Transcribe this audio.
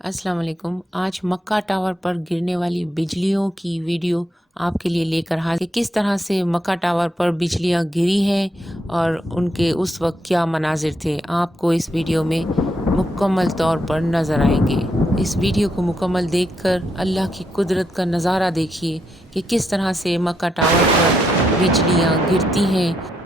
अस्सलाम वालेकुम। आज मक्का टावर पर गिरने वाली बिजलियों की वीडियो आपके लिए लेकर हाजिर। किस तरह से मक्का टावर पर बिजलियां गिरी हैं और उनके उस वक्त क्या मनाजिर थे, आपको इस वीडियो में मुकम्मल तौर पर नज़र आएंगे। इस वीडियो को मुकम्मल देखकर अल्लाह की कुदरत का नज़ारा देखिए कि किस तरह से मक्का टावर पर बिजलियां गिरती हैं